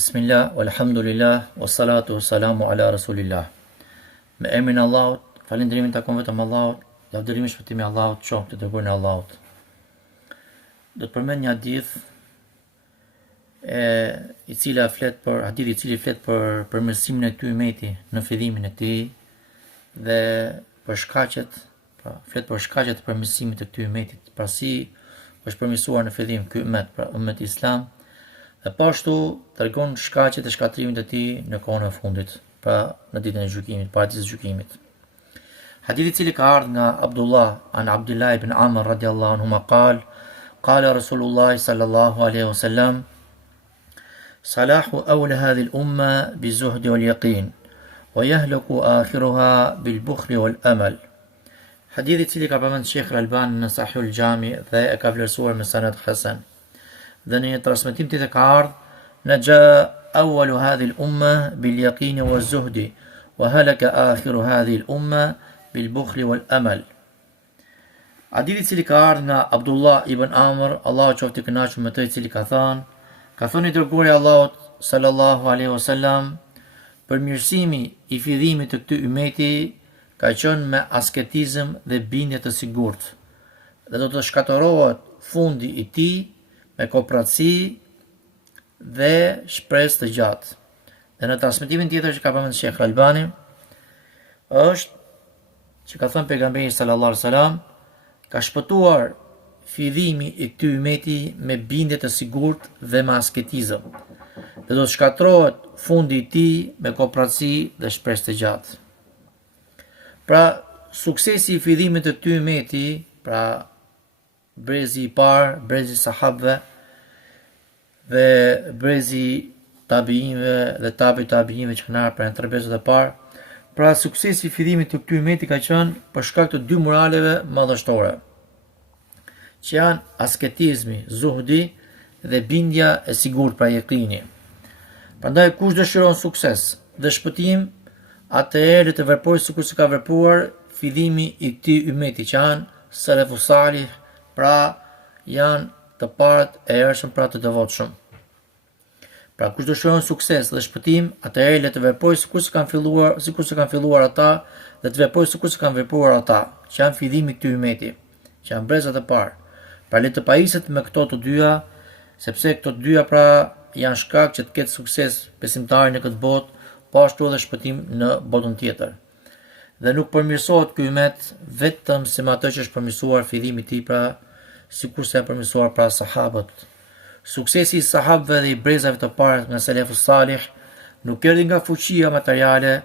Bismillah, walhamdulillah, wassalatu wassalamu ala rasulillah. Me emrin e Allahut, falënderimin takon vetëm Allahut, lavdërimi shpëtimi Allahut, qoftë të dërguarin e Allahut. Do të përmend një hadith i cili flet për përmirësimin e këtij umeti në fillimin e tij dhe për shkaqet, flet për shkaqet e përmirësimit të këtij umetit, pra si është përmirësuar në fillim ky umet, pra ummeti islam, dhe pashtu tregon shkaqet e shkatrimit të tij në kohën e fundit, pra në ditën e gjykimit, para ditës së gjykimit. Hadithi i cili ka ardhur nga Abdullah ibn Amr radhiyallahu anhuma qala Rasulullah sallallahu alaihi wasallam salahu awwal hadhihi al-umma bi-zuhd wal-yaqin wa yahlaku akhiruha bil-bukhl wal-amal. Hadithi i cili ka përmendur Sheikh Al-Albani në Sahih al-Jami dhe e ka vlerësuar me sanad hasan. Dhe në një transmetim tjetër ka ardhur naja awwalu hadhihi al-umma bil-yaqin waz-zuhd wa halaka akhiru hadhihi al-umma bil-bukhl wal-amal. Hadithi i cili ka ardhur nga Abdullah ibn Amr, Allahu qoftë i kënaqur me të, i cili ka thënë i dërguari i Allahut sallallahu alaihi wasallam, përmirësimi i fillimit të këtij umeti ka qenë me asketizëm dhe bindje të sigurt, dhe do të shkatërrohet fundi i tij me kopratësi dhe shpresë të gjatë. Dhe në transmetimin tjetër që ka përmendur Sheikh Al-Albani është që ka thënë pejgamberi sallallahu alaihi wasallam, ka shpëtuar fillimi i këtij umeti me bindje të sigurt dhe me asketizëm, dhe do të shkatërrohet fundi i tij me kopratësi dhe shpresë të gjatë. Pra, suksesi i fillimit të këtij umeti, pra brezi i parë, brezi i sahabëve dhe brezi tabiinëve dhe tabiinëve që kanë ardhur pranë tre brezëve të parë, pra suksesi i fillimit të këtij umeti ka qenë për shkak të dy moraleve madhështore, që janë asketizmi, zuhdi dhe bindja e sigurt, pra yaqini. Prandaj kush dëshiron sukses dhe shpëtim, atëherë të veprojë sikur se ka vepruar fillimi i këtij umeti, që janë salafus salih, pra janë të parët e ershëm, pra të devotshëm. Pra kush dëshiron sukses dhe shpëtim, atëherë le të veprojë sikur se kanë filluar ata, dhe të veprojë sikur se kanë vepruar ata, që janë fillimi i këtij umeti, që janë brezat e parë. Pra le të pajiset me këto të dyja, sepse këto të dyja pra janë shkak që të ketë sukses besimtari në këtë botë, po ashtu edhe shpëtim në botën tjetër. Dhe nuk përmirësohet ky umet vetëm se me atë që është përmirësuar fillimi i tij, pra sikur se janë përmirësuar pra sahabët. Suksesi i sahabëve dhe i brezave të parë nga salafus salih nuk erdhi nga fuqia materiale,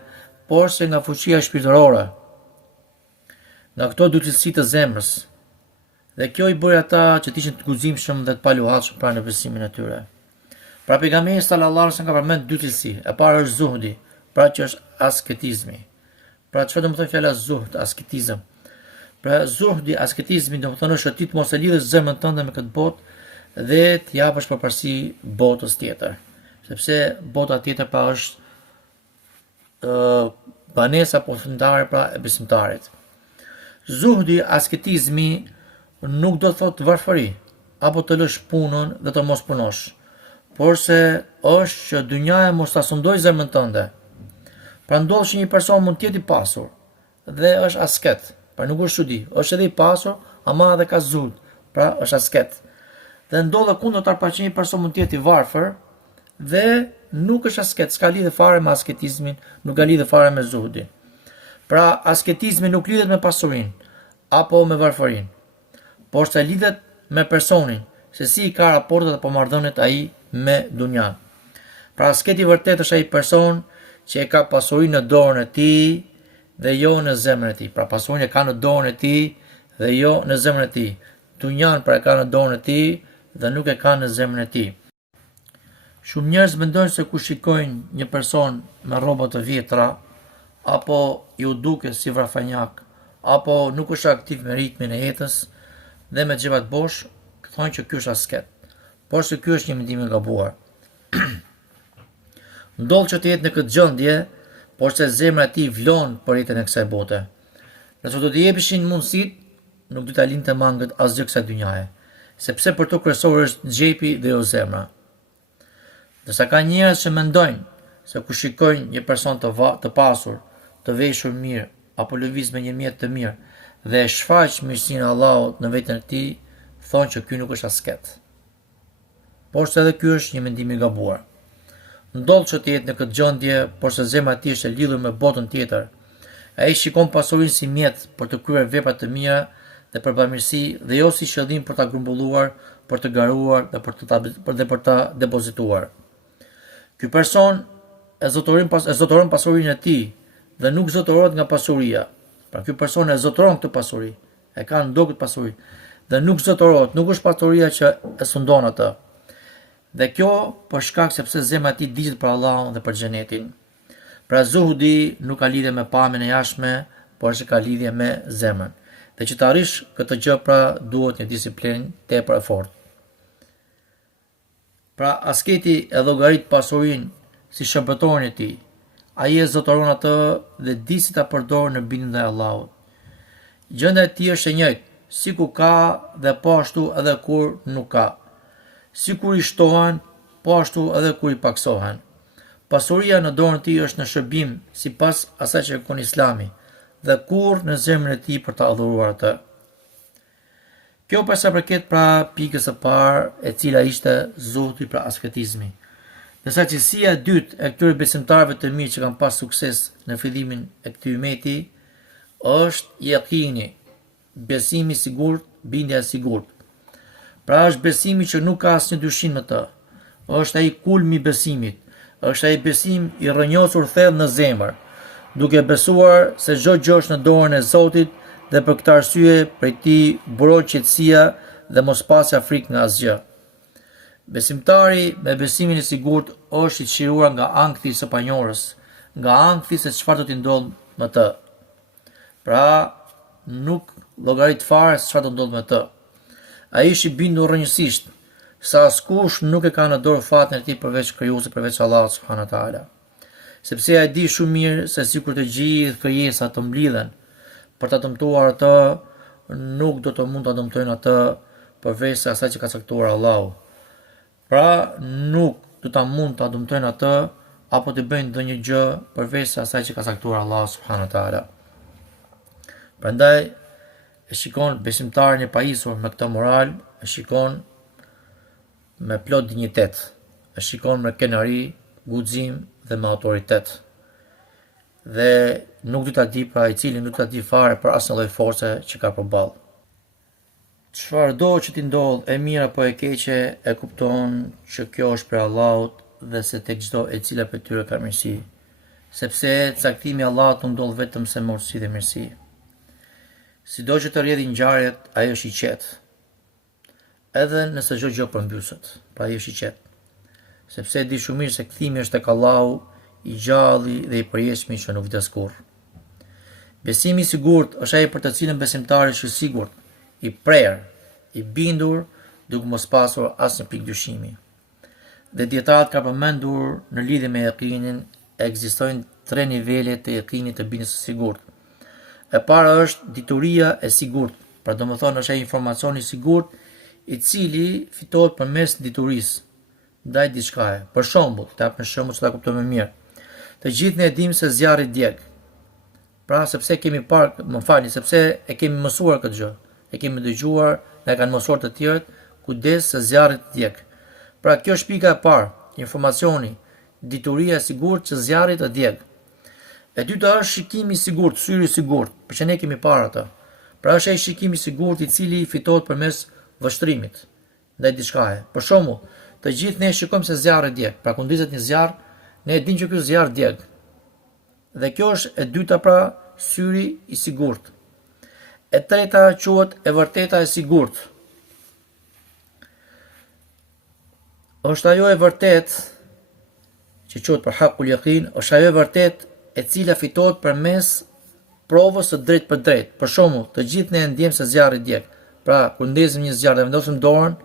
por se nga fuqia shpirtërore, nga këto dy cilësi të zemrës. Dhe kjo i bëri ata që të ishin të guximshëm dhe të paluhatshëm pra në besimin e tyre. Pra pejgamberi sallallahu alaihi wasallam ka përmendur dy cilësi. E para është zuhdi, pra që është asketizmi. Pra çfarë do të thotë fjala zuhd, asketizëm? Pra zuhdi, asketizmi do të thonë është ti të mos e lidhësh zemrën tënde me këtë botë dhe të japësh përparësi botës tjetër. Sepse bota tjetër pra është banesa përfundare pra e besimtarit. Zuhdi, asketizmi nuk do të thotë varfëri, apo të lësh punën dhe të mos punosh, por se është që dynjaja mos ta sundoj zemrën tënde. Pra ndodh që një person mund të jetë i pasur dhe është asket, pra nuk është çudi, është edhe i pasur, ama edhe ka zuhd, pra është asket. Dhe ndodh kundërtar, pra që një person mund të jetë i varfër dhe nuk është asket, s'ka lidhje fare me asketizmin, nuk ka lidhje fare me zuhdin. Pra asketizmi nuk lidhet me pasurinë apo me varfërinë, por se lidhet me personin, se si i ka raportet apo marrëdhëniet ai me dunjan. Pra asketi vërtet është ai person që e ka pasurinë në dorën e tij dhe jo në zemrën e tij. Pra pasurinë e ka në dorën e tij dhe jo në zemrën e tij. Dunjan pra e ka në dorën e tij dhe nuk e ka në zemrën e tij. Shumë njerëz mendojnë se kur shikojnë një person me rroba të vjetra, apo ju duket si vrafanjak, apo nuk është aktiv me ritmin e jetës dhe me xhepat bosh, thonë që ky është asket. Por se ky është një mendim i gabuar. Ndodh që të jetë në këtë gjendje, por se zemra e tij vlon për jetën e kësaj bote. Nëse do të jepeshin mundësitë, nuk do ta linte mangët asgjë kësaj dynjaje, sepse për to kryesor është xhepi dhe jo zemra. Ndërsa ka njerëz që mendojnë se kur shikojnë një person të pasur, të veshur mirë, apo lëviz me një mjet të mirë dhe e shfaq mirësinë e Allahut në veten e tij, thonë që ky nuk është asket. Por se edhe ky është një mendim i gabuar. Ndodh që të jetë në këtë gjendje, por se zemra e tij është e lidhur me botën tjetër. Ai shikon pasurinë si mjet për të kryer vepra të mira dhe për bamirësi dhe jo si qëllim për ta grumbulluar, për të garuar dhe për ta depozituar. Ky person e zotëron pasurinë e tij dhe nuk zotërohet nga pasuria. Pra ky person e zotëron këtë pasuri, e ka në dorë këtë pasuri dhe nuk zotërohet, nuk është pasuria që e sundon atë. Dhe kjo për shkak sepse zemra e tij digjet për Allahun dhe për xhenetin. Pra zuhudi nuk ka lidhje me pamjen e jashtme, por se ka lidhje me zemrën. Dhe që të arrish këtë gjë pra duhet një disiplinë tepër e fortë. Pra asketi e llogarit pasurinë si shërbëtorin e tij. Ai e zotëron atë dhe di si ta përdor në bindjen ndaj Allahut. Gjenda e tij është e njëjtë, sikur ka dhe po ashtu edhe kur nuk ka. Sikur i shtohen, po ashtu edhe kur i paksohen. Pasuria në dorën e tij është në shërbim sipas asaj që kërkon Islami dhe kurrë në zemrën e tij për ta adhuruar atë. Kjo për sa përket pra pikës së parë, e cila ishte zuhdi pra asketizmi. Ndërsa cilësia e dytë e këtyre besimtarëve të mirë që kanë pas sukses në fillimin e këtij umeti është yaqini, besimi i sigurt, bindja e sigurt. Pra është besimi që nuk ka asnjë dyshim në të. Është ai kulmi i besimit, është ai besim i rrënjosur thellë në zemër, duke besuar se çdo gjë është në dorën e Zotit dhe për këtë arsye prej tij buron qetësia dhe mospasja frikë nga asgjë. Besimtari me besimin e sigurt është i çliruar nga ankthi së panjohurës, nga ankthi se çfarë do t'i ndodhë me të. Pra nuk llogarit fare se çfarë do ndodhë me të. Ai është i bindur rrënjësisht se askush nuk e ka në dorë fatin e tij përveç krijuesit, përveç Allahut subhanahu wa taala. Sepse ai di shumë mirë se sikur të gjithë krijesat të mblidhen për ta dëmtuar atë, nuk do të mund ta dëmtojnë atë përveç asaj që ka caktuar Allahu. Pra nuk do ta mund ta dëmtojnë atë apo të bëjnë ndonjë gjë përveç asaj që ka caktuar Allahu subhanahu wa taala. Prandaj e shikon besimtarin e pajisur me këtë moral, e shikon me plot dinjitet, e shikon me kenari, guxim dhe me autoritet. Dhe nuk do ta di pra i cili nuk do ta di fare për asnjë lloj force që ka përballë. Çfarë do që t'i ndodh, e mira apo e keqe, e kupton që kjo është për Allahut dhe se tek çdo e cila prej tyre ka mirësi, sepse caktimi i Allahut nuk ndodh vetëm se me urtësi dhe mirësi. Sido që të rrjedhin ngjarjet, ai është i qetë. Edhe nëse çdo gjë përmbyset, pra ai është i qetë. Sepse di shumë mirë se kthimi është tek Allahu, i gjalli dhe i përjetshëm që nuk vdes kurrë. Besimi i sigurt është ai për të cilën besimtari është i sigurt, i prerë, i bindur, duke mos pasur asnjë pikë dyshimi. Dhe dietarët kanë përmendur në lidhje me yaqinin, ekzistojnë 3 nivele të yaqinit të bindjes së sigurt. E para është dituria e sigurt, pra domethënë është ai informacioni i sigurt i cili fitohet përmes diturisë ndaj diçkaje. Për shembull, të jap një shembull që ta kuptojmë më mirë. Të gjithë ne e dimë se zjarri djeg. Pra sepse kemi parë, sepse e kemi mësuar këtë gjë, e kemi dëgjuar, na kanë mësuar të tjerët, kujdes se zjarri djeg. Pra kjo është pika e parë, informacioni, dituria e sigurt që zjarri të djeg. E dyta është shikimi i sigurt, syri i sigurt, për që ne kemi parë atë. Pra është ai shikimi i sigurt i cili fitohet përmes vështrimit ndaj diçkaje. Për shembull, të gjithë ne shikojmë se zjarri djeg. Pra kur ndizet një zjarr, ne e dimë që ky zjarr djeg. Dhe kjo është e dyta pra syri i sigurt. E treta quhet e vërteta e sigurt. Është ajo e vërtet që quhet për hakul yaqin, është ajo e vërtet e cila fitohet përmes provës së drejtë për drejtë. Për shembull, të gjithë ne ndjejmë se zjarri djeg. Pra, kur ndezim një zjarr dhe vendosim dorën,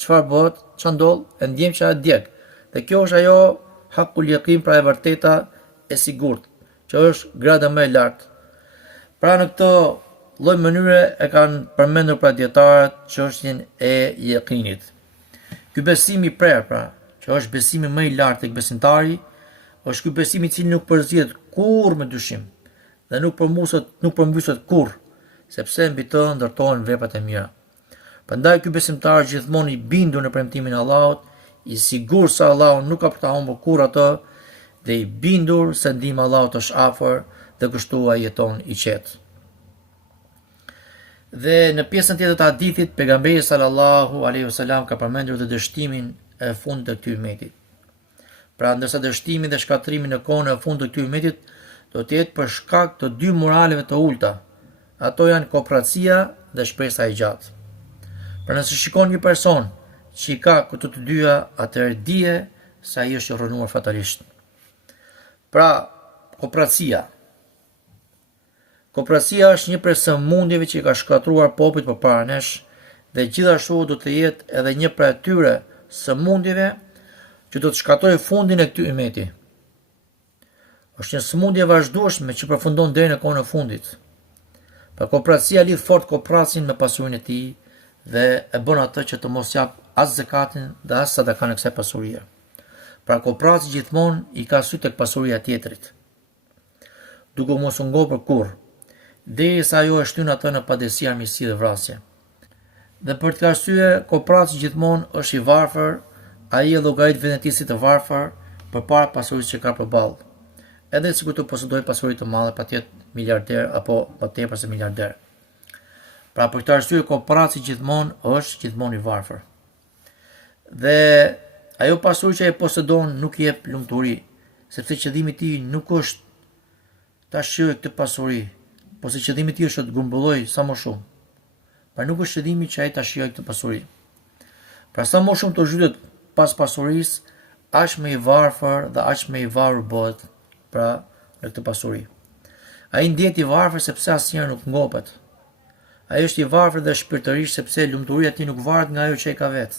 çfarë bëhet? Çfarë ndodh? E ndjejmë që ai djeg. Dhe kjo është ajo hakul yaqin, pra e vërteta e sigurt, që është grada më e lartë. Pra në këtë lloj mënyre e kanë përmendur pra dietarët çështjen e yaqinit. Ky besim i prerë, pra, që është besimi më i lartë tek besimtari, është ky besim i cili nuk përzihet kurrë me dyshim dhe nuk përmbuset kurrë, sepse mbi të ndërtohen veprat e mira. Prandaj ky besimtar gjithmonë i bindur në premtimin e Allahut, i sigurt se Allahu nuk ka për ta humbur kurrë atë dhe i bindur se ndihma e Allahut është afër dhe kështu ai jeton i qetë. Dhe në pjesën tjetër të hadithit, pejgamberi sallallahu alaihi wasallam ka përmendur të dështimin e fundit të këtij umeti. Pra ndërsa dështimi dhe shkatrimi në kohën e fundit të këtij umeti do të jetë për shkak të dy moraleve të ulta. Ato janë kopratësia dhe shpresa e gjatë. Pra nëse shikon një person që i ka këto të dyja, atëherë dije se ai është i rrënuar fatalisht. Pra, kopratësia. Kopratësia është një prej sëmundjeve që i ka shkatruar popujt përpara nesh dhe gjithashtu do të jetë edhe një prej atyre sëmundjeve që do të shkatërrojë fundin e këtij umeti. Është një sëmundje vazhdueshme që përfundon deri në kohën e fundit. Pra kopratësia lidh fort koprasin me pasurinë e tij dhe e bën atë që të mos jap as zakatin dhe as sadakan e kësaj pasurie. Pra kopraci gjithmonë i ka sy tek pasuria e tjetrit, duke mos u ngopur kurrë, derisa ajo e shtyn atë në padrejsi, armiqësi dhe vrasje. Dhe për këtë arsye, kopraci gjithmonë është i varfër, ai e llogarit veten e tij si të varfër përpara pasurisë që ka përballë. Edhe sikur të posedojë pasuri të madhe, patjetër miliarder apo më tepër se miliarder. Pra për këtë arsye kopraci është gjithmonë i varfër. Dhe ajo pasuri që ai posedon nuk i jep lumturi, sepse qëllimi i tij nuk është ta shijojë këtë pasuri, por se qëllimi i tij është të grumbullojë sa më shumë. Pra nuk është qëllimi që ai ta shijojë këtë pasuri. Pra sa më shumë të zhytet pas pasurisë, aq më i varfër dhe aq më i varur bëhet pra në këtë pasuri. Ai ndihet i varfër sepse asnjëherë nuk ngopet. Ai është i varfër dhe shpirtërisht sepse lumturia e tij nuk varet nga ajo që ai ka vetë,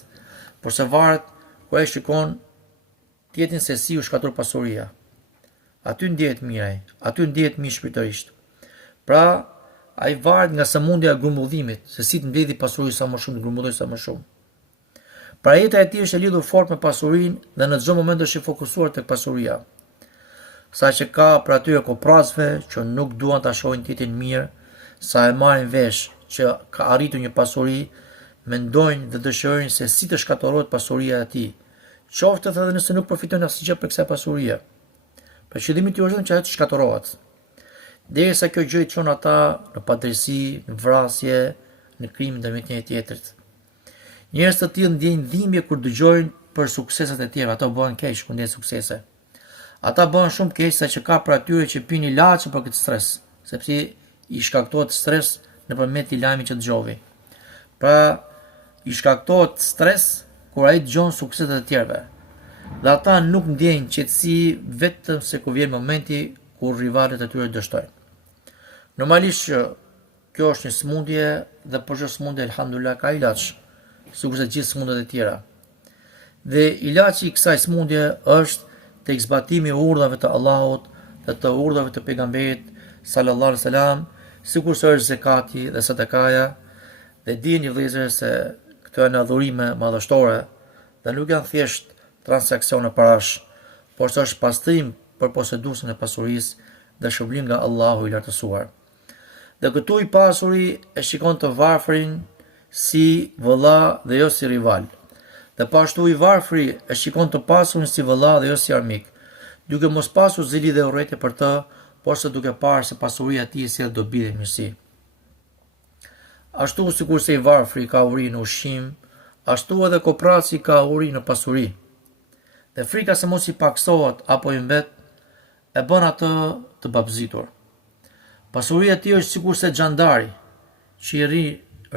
por se varet kur ai shikon tjetrin se si u shkator pasuria. Aty ndihet mirë ai, aty ndihet mirë shpirtërisht. Pra, ai varet nga sëmundja e grumbullimit, se si të mbledhë pasurinë sa më shumë, të grumbullojë sa më shumë. Pra jeta e tij është e lidhur fort me pasurinë dhe në çdo moment është i fokusuar tek pasuria. Sa që ka për atyre koprazve që nuk duan ta shohin tjetrin mirë, sa e marrin vesh që ka arritur një pasuri, mendojnë dhe dëshirojnë se si të shkatërrohet pasuria e tij, qoftë edhe nëse nuk përfitojnë asgjë për kësaj pasurie. Për qëllimi i tyre është që ajo të shkatërrohet. Derisa kjo gjë i çon ata në padrejsi, në vrasje, në krim ndërmjet njëri tjetrit. Njerëz të tillë ndjejnë dhimbje kur dëgjojnë për sukseset e tjerë, ato bëhen keq kur ndjejnë suksese. Ata bëhen shumë keq saqë ka për atyre që pinë ilaçe për këtë stres, sepse i shkaktohet stres nëpërmjet i lajmit që dëgjovi. Pra, i shkaktohet stres kur ai dëgjon sukseset e tjerëve. Dhe ata nuk ndjejnë qetësi vetëm se kur vjen momenti kur rivalet e tyre dështojnë. Normalisht kjo është një sëmundje dhe për çdo sëmundje elhamdulillah ka ilaç, sikur se gjithë sëmundjet e tjera. Dhe ilaçi i kësaj sëmundje është tek zbatimi i urdhave të Allahut dhe të urdhave të pejgamberit sallallahu alaihi wasallam, sikur se është zakati dhe sadakaja, dhe dini vëllezër se këto janë adhurime madhështore dhe nuk janë thjesht transaksione parash, por se është pastrim për poseduesin e pasurisë dhe shërbim nga Allahu i lartësuar. Dhe këtu i pasuri e shikon të varfrin si vëlla dhe jo si rival. Dhe pashtu i varfri e shikon të pasurin si vëlla dhe jo si armik, duke mos pasur zili dhe urrëtie për të, por se duke parë se pasuria e tij sjell dobi dhe mirësi. Ashtu sikur se i varfri ka uri në ushqim, ashtu edhe kopraci ka uri në pasuri. Dhe frika se mos i paksohet apo i mbet, e bën atë të babzitur. Pasuria e tij është sikur se xhandari që i rri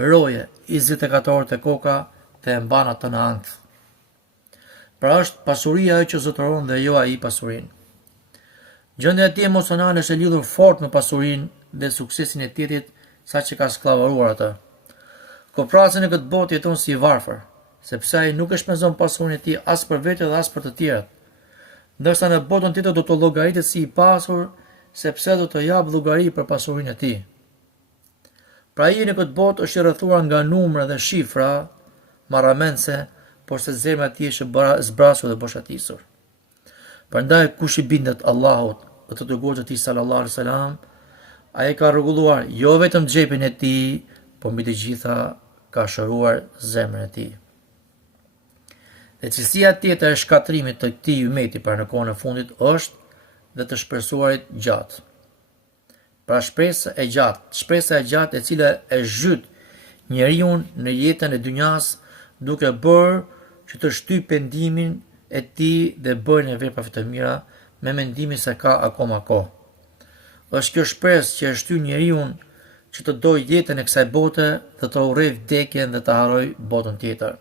roje 24 orë e koka dhe e mban atë në ankth. Pra është pasuria ajo që zotëron dhe jo ai pasurinë. Gjendja e tij emocionale është e lidhur fort me pasurinë dhe suksesin e tjetrit, saqë ka skllavëruar atë. Kopraci në këtë botë jeton si i varfër, sepse ai nuk e shpenzon pasurinë e tij as për vete dhe as për të tjerët. Ndërsa në botën tjetër do të llogaritet si i pasur, sepse do të jap llogari për pasurinë e tij. Pra ai në këtë botë është i rrethuar nga numra dhe shifra marramendse, por se zemra e tij është zbrasur dhe boshatisur. Prandaj kush i bindet Allahut dhe të dërguarit të tij sallallahu alaihi wasallam, ai ka rregulluar jo vetëm xhepin e tij, por mbi të gjitha ka shëruar zemrën e tij. Dhe cilësia tjetër e shkatrimit të këtij ummeti para në kohën e fundit është dhe të shpresuarit gjatë. Pra shpresa e gjatë e cila e zhyt njeriu në jetën e dynjas duke bërë që të shtyj pendimin e tij dhe bërjen e veprave të mira me mendimin se ka akoma kohë. Është kjo shpresë që e shtyr njeriu që të dojë jetën e kësaj bote dhe të urrejë vdekjen dhe të harrojë botën tjetër.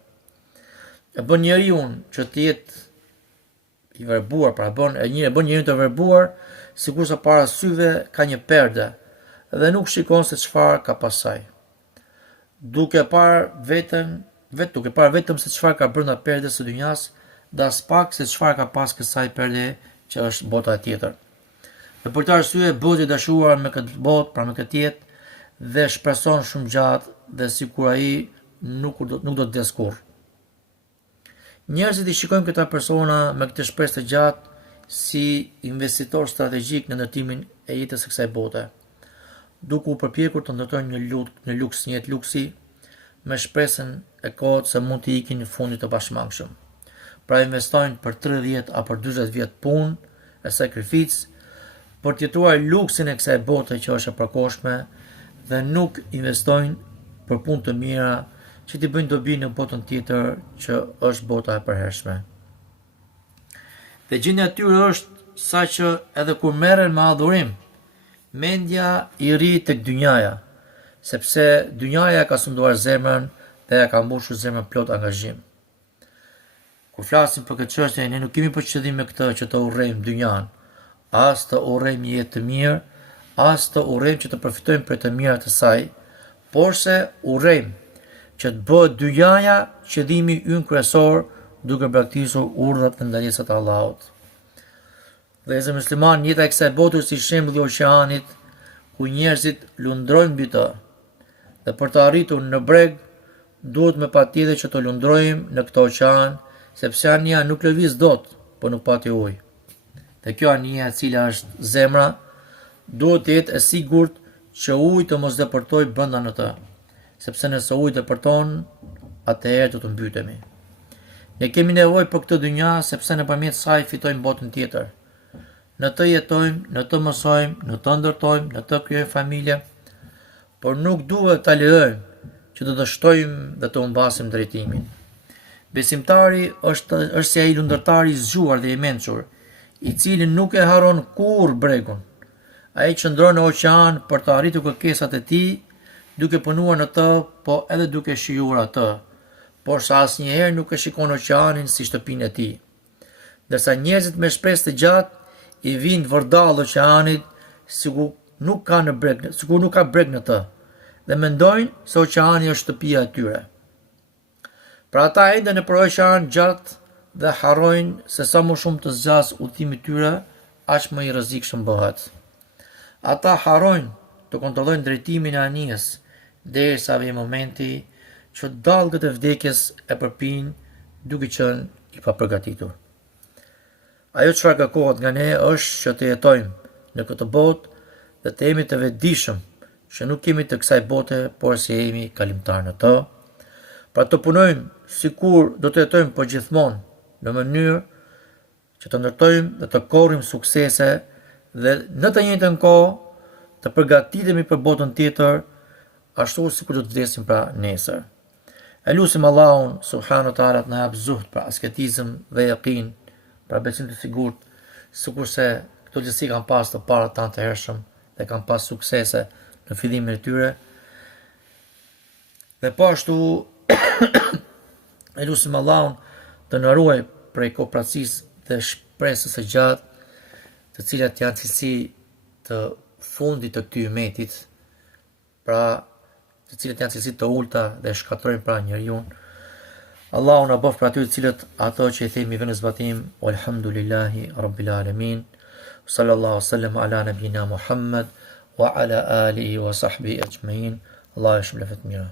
E bën njeriu që të jetë i verbuar, pra bën njeriu të verbuar, sikurse para syve ka një perde dhe nuk shikon se çfarë ka pas saj. Duke parë vetëm se çfarë ka brenda perdes së dynjas, dhe as pak se çfarë ka pas kësaj perde që është bota tjetër. Dhe për këtë arsye bëhet i dashuruar me këtë botë, pra me këtë jetë, dhe shpreson shumë gjatë dhe sikur ai nuk do të vdes kurrë. Njerëzit i shikojnë këta persona me këtë shpresë të gjatë si investitor strategjik në ndërtimin e jetës së kësaj bote, duke u përpjekur të ndërtojnë një luks, një jetë luksi, me shpresën e kohët se mund të ikin në fundit të pashmangshëm. Pra investojnë për 30 apo 40 vjet punë e sakrificë për të jetuar luksin e kësaj bote që është e përkohshme dhe nuk investojnë për punë të mira që t'i bëjnë dobi në botën tjetër që është bota e përhershme. Dhe gjendja e tyre është sa që edhe kur merren me adhurim, mendja i rri tek dynjaja, sepse dynjaja ka sunduar zemrën dhe ja ka mbushur zemrën plot angazhim. Kur flasim për këtë çështje, ne nuk kemi për qëllim me këtë që të urrejmë dynjan, as të urrejmë një jetë të mirë, as të urrejmë që të përfitojmë për të mirat e saj, por se urrejmë që të bëhet dynjaja qëllimi ynë kryesor duke braktisur urdhat dhe ndalesat e Allahut. Dhe se musliman, jeta e kësaj bote është si shembulli i oqeanit ku njerëzit lundrojnë mbi të. Dhe për të arritur në breg, duhet me patjetër që të lundrojmë në këtë oqean, sepse anija nuk lëviz dot, por nuk pati ujë. Dhe kjo anija e cila është zemra, duhet të jetë e sigurt që uji të mos depërtojë brenda në të, sepse nëse uji depërton, atëherë do të mbytemi. Ne kemi nevojë për këtë dynja sepse nëpërmjet saj fitojmë botën tjetër. Në të jetojmë, në të mësojmë, në të ndërtojmë, në të krijojmë familje, por nuk duhet ta lejojmë që të dështojmë dhe të humbasim drejtimin. Besimtari është si ai lundërtari i zgjuar dhe i mençur, i cili nuk e harron kurrë bregun. Ai qëndron në oqean për të arritur kërkesat e tij, duke punuar në të, po edhe duke shijuar atë, por sa asnjëherë nuk e shikon oqeanin si shtëpinë e tij. Ndërsa njerëzit me shpresë të gjatë i vinë vërdall oqeanit, sikur nuk ka breg në të, dhe mendojnë se oqeani është shtëpia e tyre. Pra ata ende në për oqean gjatë dhe harrojnë se sa më shumë të zgjas udhimi i tyre, aq më i rrezikshëm bëhet. Ata harrojnë të kontrollojnë drejtimin e anijes, derisa vjen momenti që dallgët e vdekjes e përpinë duke qenë i papërgatitur. Ajo çfarë kërkohet nga ne është që të jetojmë në këtë botë dhe të jemi të vetëdijshëm që nuk jemi të kësaj bote, por se jemi kalimtar në të. Pra të punojmë sikur do të jetojmë përgjithmonë në mënyrë që të ndërtojmë dhe të korrim suksese dhe në të njëjtën kohë të përgatitemi për botën tjetër, ashtu sikur do të vdesim pra nesër. E lutim Allahun subhanahu wa taala të na jap zuhd për asketizëm dhe yaqin, pra besim të sigurt, sikurse këto gjësi kanë pas të parë tanë të hershëm dhe kanë pas suksese në fillimin e tyre. Dhe po ashtu e lutim Allahun të na ruaj prej kopratësisë dhe shpresës së gjatë, të cilat janë cilësi të fundit të këtij umetit, pra të cilët janë cilësi të ulta dhe shkatrojnë pra njeriu. Allahu na bëf për aty të cilët ato që i themi vënë zbatim. Walhamdulillahi rabbil alamin. Sallallahu sallam ala nabina Muhammad wa ala alihi wa sahbihi ajma'in. Allah e shpëlefet mira.